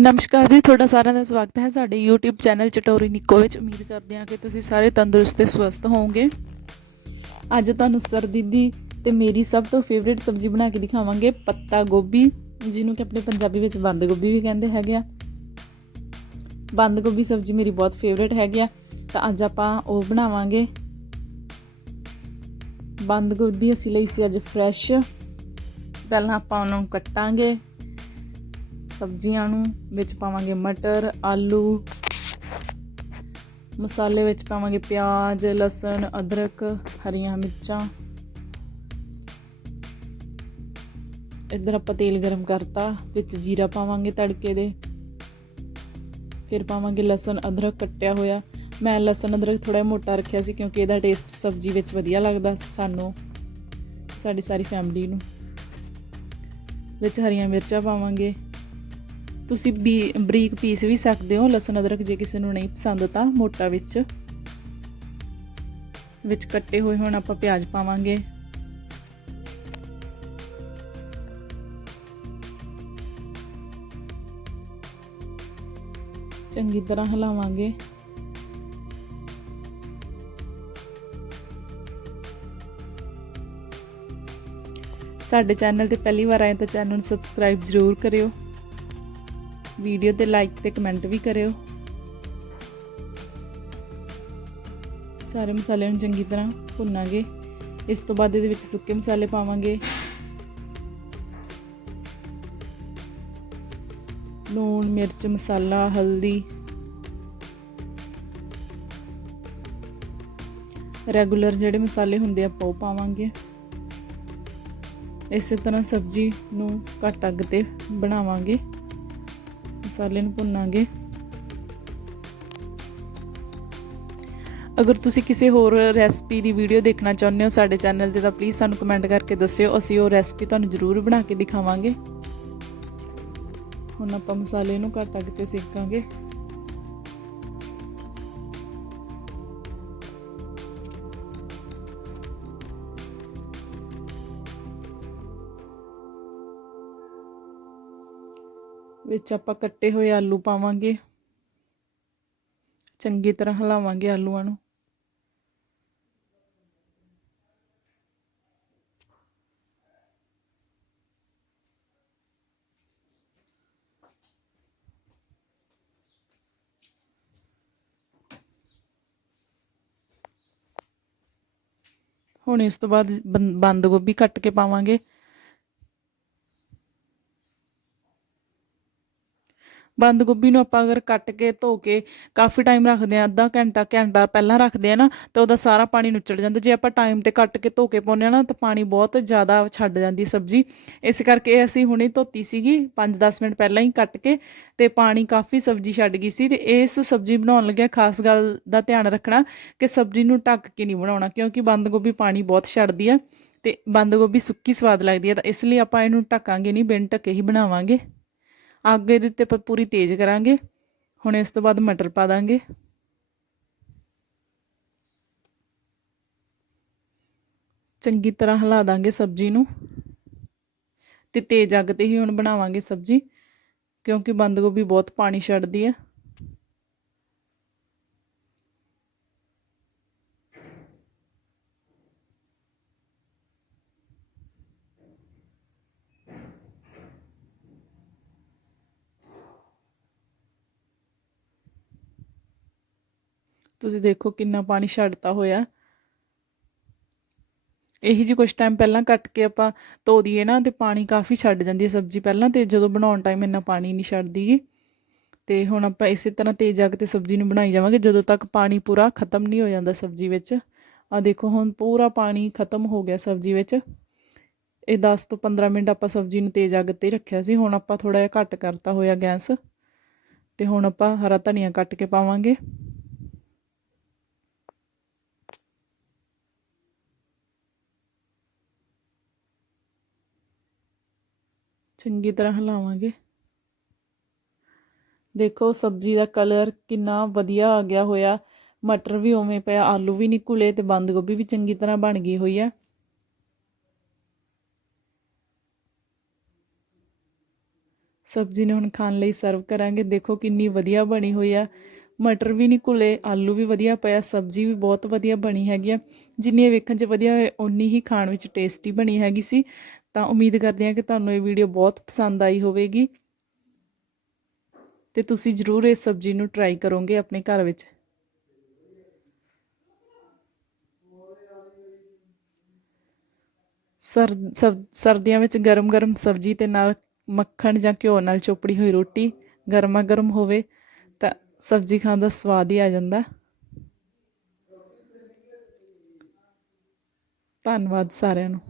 ਨਮਸਕਾਰ ਜੀ, ਤੁਹਾਡਾ ਸਾਰਿਆਂ ਦਾ ਸਵਾਗਤ ਹੈ ਸਾਡੇ YouTube ਚੈਨਲ ਚਟੋਰੀ ਨਿੱਕੋ ਵਿੱਚ। ਉਮੀਦ ਕਰਦੇ ਹਾਂ ਕਿ ਤੁਸੀਂ ਸਾਰੇ ਤੰਦਰੁਸਤ ਤੇ ਸਵਸਥ ਹੋਵੋਗੇ। ਅੱਜ ਤੁਹਾਨੂੰ ਸਰਦੀ ਦੀ ਤੇ ਮੇਰੀ ਸਭ ਤੋਂ ਫੇਵਰਿਟ ਸਬਜ਼ੀ ਬਣਾ ਕੇ ਦਿਖਾਵਾਂਗੇ, ਪੱਤਾ ਗੋਭੀ, ਜਿਹਨੂੰ ਕਿ ਆਪਣੇ ਪੰਜਾਬੀ ਵਿੱਚ ਬੰਦ ਗੋਭੀ ਵੀ ਕਹਿੰਦੇ ਹੈਗੇ ਆ। ਬੰਦ ਗੋਭੀ ਸਬਜ਼ੀ ਮੇਰੀ ਬਹੁਤ ਫੇਵਰਿਟ ਹੈਗੀ ਆ, ਤਾਂ ਅੱਜ ਆਪਾਂ ਉਹ ਬਣਾਵਾਂਗੇ। ਬੰਦ ਗੋਭੀ ਅਸੀਂ ਲਈ ਸੀ ਅੱਜ ਫਰੈਸ਼ ਪਹਿਲਾਂ ਆਪਾਂ ਉਹਨਾਂ ਨੂੰ ਕੱਟਾਂਗੇ। ਸਬਜ਼ੀਆਂ ਨੂੰ ਵਿੱਚ ਪਾਵਾਂਗੇ ਮਟਰ, ਆਲੂ, ਮਸਾਲੇ ਵਿੱਚ ਪਾਵਾਂਗੇ ਪਿਆਜ਼, ਲਸਣ, ਅਦਰਕ, ਹਰੀਆਂ ਮਿਰਚਾਂ। ਇੱਧਰ ਆਪਾਂ ਤੇਲ ਗਰਮ ਕਰਤਾ, ਵਿੱਚ ਜੀਰਾ ਪਾਵਾਂਗੇ ਤੜਕੇ ਦੇ। ਫਿਰ ਪਾਵਾਂਗੇ ਲਸਣ, ਅਦਰਕ ਕੱਟਿਆ ਹੋਇਆ। ਮੈਂ ਲਸਣ, ਅਦਰਕ ਥੋੜਾ ਮੋਟਾ ਰੱਖਿਆ ਸੀ ਕਿਉਂਕਿ ਇਹਦਾ ਟੇਸਟ ਸਬਜ਼ੀ ਵਿੱਚ ਵਧੀਆ ਲੱਗਦਾ ਸਾਨੂੰ, ਸਾਡੀ ਸਾਰੀ ਫੈਮਿਲੀ ਨੂੰ। ਵਿੱਚ ਹਰੀਆਂ ਮਿਰਚਾਂ ਪਾਵਾਂਗੇ। ਤੁਸੀਂ ਬੀ- ਬਰੀਕ ਪੀਸ ਵੀ ਸਕਦੇ ਹੋ, ਲਸਣ ਅਦਰਕ ਜੇ ਕਿਸੇ ਨੂੰ ਨਹੀਂ ਪਸੰਦ ਤਾਂ ਮੋਟਾ ਵਿੱਚ। ਵਿੱਚ ਕੱਟੇ ਹੋਏ ਹੁਣ ਆਪਾਂ ਪਿਆਜ਼ ਪਾਵਾਂਗੇ। ਚੰਗੀ ਤਰ੍ਹਾਂ ਹਿਲਾਵਾਂਗੇ। ਸਾਡੇ ਚੈਨਲ ਤੇ ਪਹਿਲੀ ਵਾਰ ਆਏ ਤਾਂ ਚੈਨਲ ਨੂੰ ਸਬਸਕ੍ਰਾਈਬ ਜ਼ਰੂਰ ਕਰਿਓ। ਵੀਡੀਓ ਤੇ ਲਾਈਕ ਤੇ ਕਮੈਂਟ ਵੀ ਕਰਿਓ। ਸਾਰੇ ਮਸਾਲਿਆਂ ਨੂੰ ਚੰਗੀ ਤਰ੍ਹਾਂ ਭੁੰਨਾਂਗੇ। ਇਸ ਤੋਂ ਬਾਅਦ ਇਹਦੇ ਵਿੱਚ ਸੁੱਕੇ ਮਸਾਲੇ ਪਾਵਾਂਗੇ। ਲੂਣ, ਮਿਰਚ, ਮਸਾਲਾ, ਹਲਦੀ। ਰੈਗੂਲਰ ਜਿਹੜੇ ਮਸਾਲੇ ਹੁੰਦੇ ਆ, ਆਪਾਂ ਉਹ ਪਾਵਾਂਗੇ। ਇਸੇ ਤਰ੍ਹਾਂ ਸਬਜ਼ੀ ਨੂੰ ਘੱਟ ਅੱਗ ਤੇ ਬਣਾਵਾਂਗੇ। ਮਸਾਲੇ ਨੂੰ ਭੁੰਨਾਂਗੇ। ਅਗਰ ਤੁਸੀਂ ਕਿਸੇ ਹੋਰ ਰੈਸਪੀ ਦੀ ਵੀਡੀਓ ਦੇਖਣਾ ਚਾਹੁੰਦੇ ਹੋ ਸਾਡੇ ਚੈਨਲ ਤੇ, ਤਾਂ ਪਲੀਜ਼ ਸਾਨੂੰ ਕਮੈਂਟ ਕਰਕੇ ਦੱਸਿਓ। ਅਸੀਂ ਉਹ ਰੈਸਪੀ ਤੁਹਾਨੂੰ ਜ਼ਰੂਰ ਬਣਾ ਕੇ ਦਿਖਾਵਾਂਗੇ। ਹੁਣ ਆਪਾਂ ਮਸਾਲੇ ਨੂੰ ਘੱਟ ਅੱਗ ਤੇ ਸੇਕਾਂਗੇ। ਵਿੱਚ ਆਪਾਂ ਕੱਟੇ ਹੋਏ ਆਲੂ ਪਾਵਾਂਗੇ। ਚੰਗੀ ਤਰ੍ਹਾਂ ਹਿਲਾਵਾਂਗੇ ਆਲੂਆਂ ਨੂੰ। ਹੁਣ ਇਸ ਤੋਂ ਬਾਅਦ ਬੰ- ਬੰਦ ਗੋਭੀ ਕੱਟ ਕੇ ਪਾਵਾਂਗੇ। ਬੰਦ ਗੋਭੀ ਨੂੰ ਆਪਾਂ ਅਗਰ ਕੱਟ ਕੇ, ਧੋ ਕੇ ਕਾਫੀ ਟਾਈਮ ਰੱਖਦੇ ਆ ਅੱਧਾ ਘੰਟਾ ਘੰਟਾ ਪਹਿਲਾਂ ਰੱਖਦੇ ਆ ਨਾ, ਤਾਂ ਉਹਦਾ ਸਾਰਾ ਪਾਣੀ ਨੁੱਚੜ ਜਾਂਦਾ। ਜੇ ਆਪਾਂ ਟਾਈਮ ਤੇ ਕੱਟ ਕੇ, ਧੋ ਕੇ ਪਾਉਂਦੇ ਆ ਨਾ, ਤਾਂ ਪਾਣੀ ਬਹੁਤ ਜ਼ਿਆਦਾ ਛੱਡ ਜਾਂਦੀ ਸਬਜ਼ੀ। ਇਸ ਕਰਕੇ ਅਸੀਂ ਹੁਣੇ ਧੋਤੀ ਸੀਗੀ 5-10 ਮਿੰਟ ਪਹਿਲਾਂ ਹੀ ਕੱਟ ਕੇ, ਤੇ ਪਾਣੀ ਕਾਫੀ ਸਬਜ਼ੀ ਛੱਡ ਗਈ ਸੀ। ਤੇ ਇਸ ਸਬਜ਼ੀ ਬਣਾਉਣ ਲੱਗਿਆ ਖਾਸ ਗੱਲ ਦਾ ਧਿਆਨ ਰੱਖਣਾ ਕਿ ਸਬਜ਼ੀ ਨੂੰ ਢੱਕ ਕੇ ਨਹੀਂ ਬਣਾਉਣਾ, ਕਿਉਂਕਿ ਬੰਦ ਗੋਭੀ ਪਾਣੀ ਬਹੁਤ ਛੱਡਦੀ ਆ ਤੇ ਬੰਦ ਗੋਭੀ ਸੁੱਕੀ ਸਵਾਦ ਲੱਗਦੀ ਹੈ, ਤਾਂ ਇਸ ਲਈ ਆਪਾਂ ਇਹਨੂੰ ਢੱਕਾਂਗੇ ਨਹੀਂ, ਬਿਨ ਢੱਕੇ ਹੀ ਬਣਾਵਾਂਗੇ। ਅੱਗ ਇਹਦੇ ਤੇ ਆਪਾਂ ਪੂਰੀ ਤੇਜ਼ ਕਰਾਂਗੇ। ਹੁਣ ਇਸ ਤੋਂ ਬਾਅਦ ਮਟਰ ਪਾ ਦਾਂਗੇ। ਚੰਗੀ ਤਰ੍ਹਾਂ ਹਿਲਾ ਦਾਂਗੇ ਸਬਜ਼ੀ ਨੂੰ। ਤੇ ਤੇਜ਼ ਅੱਗ ਤੇ ਹੀ ਹੁਣ ਬਣਾਵਾਂਗੇ ਸਬਜ਼ੀ, ਕਿਉਂਕਿ ਬੰਦ ਗੋਭੀ ਬਹੁਤ ਪਾਣੀ ਛੱਡਦੀ ਹੈ। ਤੁਸੀਂ ਦੇਖੋ ਕਿੰਨਾ ਪਾਣੀ ਛੱਡਤਾ ਹੋਇਆ। ਇਹੀ ਜੀ ਕੁਝ ਟਾਈਮ ਪਹਿਲਾਂ ਕੱਟ ਕੇ ਆਪਾਂ ਧੋ ਦਈਏ ਨਾ ਤੇ ਪਾਣੀ ਕਾਫੀ ਛੱਡ ਜਾਂਦੀ ਹੈ ਸਬਜ਼ੀ ਪਹਿਲਾਂ ਤੇ ਜਦੋਂ ਬਣਾਉਣ ਟਾਈਮ ਇੰਨਾ ਪਾਣੀ ਨਹੀਂ ਛੱਡਦੀ। ਗੀ ਤੇ ਹੁਣ ਆਪਾਂ ਇਸੇ ਤਰ੍ਹਾਂ ਤੇਜ਼ ਅੱਗ ਤੇ ਸਬਜ਼ੀ ਨੂੰ ਬਣਾਈ ਜਾਵਾਂਗੇ, ਜਦੋਂ ਤੱਕ ਪਾਣੀ ਪੂਰਾ ਖਤਮ ਨਹੀਂ ਹੋ ਜਾਂਦਾ ਸਬਜ਼ੀ ਵਿੱਚ। ਆ ਦੇਖੋ ਹੁਣ ਪੂਰਾ ਪਾਣੀ ਖਤਮ ਹੋ ਗਿਆ ਸਬਜ਼ੀ ਵਿੱਚ। ਇਹ 10 ਤੋਂ 15 ਮਿੰਟ ਆਪਾਂ ਸਬਜ਼ੀ ਨੂੰ ਤੇਜ਼ ਅੱਗ ਤੇ ਰੱਖਿਆ ਸੀ, ਹੁਣ ਆਪਾਂ ਥੋੜਾ ਜਿਹਾ ਘੱਟ ਕਰਤਾ ਹੋਇਆ ਗੈਸ। ਤੇ ਹੁਣ ਆਪਾਂ ਹਰਾ ਧਨੀਆ ਕੱਟ ਕੇ ਪਾਵਾਂਗੇ। ਚੰਗੀ ਤਰ੍ਹਾਂ ਹਿਲਾਵਾਂਗੇ। ਦੇਖੋ, ਸਬਜ਼ੀ ਦਾ ਕਲਰ ਕਿੰਨਾ ਵਧੀਆ ਆ ਗਿਆ ਹੋਇਆ। ਮਟਰ ਵੀ ਉਵੇਂ ਪਿਆ, ਆਲੂ ਵੀ ਨਹੀਂ ਘੁਲੇ ਤੇ ਬੰਦ ਗੋਭੀ ਵੀ ਚੰਗੀ ਤਰ੍ਹਾਂ ਬਣ ਗਈ ਹੋਈ ਆ। ਸਬਜ਼ੀ ਨੂੰ ਹੁਣ ਖਾਣ ਲਈ ਸਰਵ ਕਰਾਂਗੇ। ਦੇਖੋ, ਕਿੰਨੀ ਵਧੀਆ ਬਣੀ ਹੋਈ ਆ। ਮਟਰ ਵੀ ਨਹੀਂ ਘੁਲੇ, ਆਲੂ ਵੀ ਵਧੀਆ ਪਿਆ, ਸਬਜ਼ੀ ਵੀ ਬਹੁਤ ਵਧੀਆ ਬਣੀ ਹੈਗੀ ਆ। ਜਿੰਨੀ ਵੇਖਣ 'ਚ ਵਧੀਆ ਹੋਏ, ਓਨੀ ਹੀ ਖਾਣ ਵਿੱਚ ਟੇਸਟੀ ਬਣੀ ਹੈਗੀ ਸੀ। ਤਾਂ ਉਮੀਦ ਕਰਦੇ ਹਾਂ ਕਿ ਤੁਹਾਨੂੰ ਇਹ ਵੀਡੀਓ ਬਹੁਤ ਪਸੰਦ ਆਈ ਹੋਵੇਗੀ। ਤੇ ਤੁਸੀਂ ਜ਼ਰੂਰ ਇਸ ਸਬਜ਼ੀ ਨੂੰ ਟਰਾਈ ਕਰੋਗੇ ਆਪਣੇ ਘਰ ਵਿੱਚ। ਸਰਦੀਆਂ ਵਿੱਚ ਗਰਮ-ਗਰਮ ਸਬਜ਼ੀ ਤੇ ਨਾਲ ਮੱਖਣ ਜਾਂ ਘਿਓ ਨਾਲ ਚੋਪੜੀ ਹੋਈ ਰੋਟੀ ਗਰਮਾ ਗਰਮ ਹੋਵੇ ਤਾਂ ਸਬਜ਼ੀ ਖਾਣ ਦਾ ਸਵਾਦ ਹੀ ਆ ਜਾਂਦਾ। ਧੰਨਵਾਦ ਸਾਰਿਆਂ ਨੂੰ।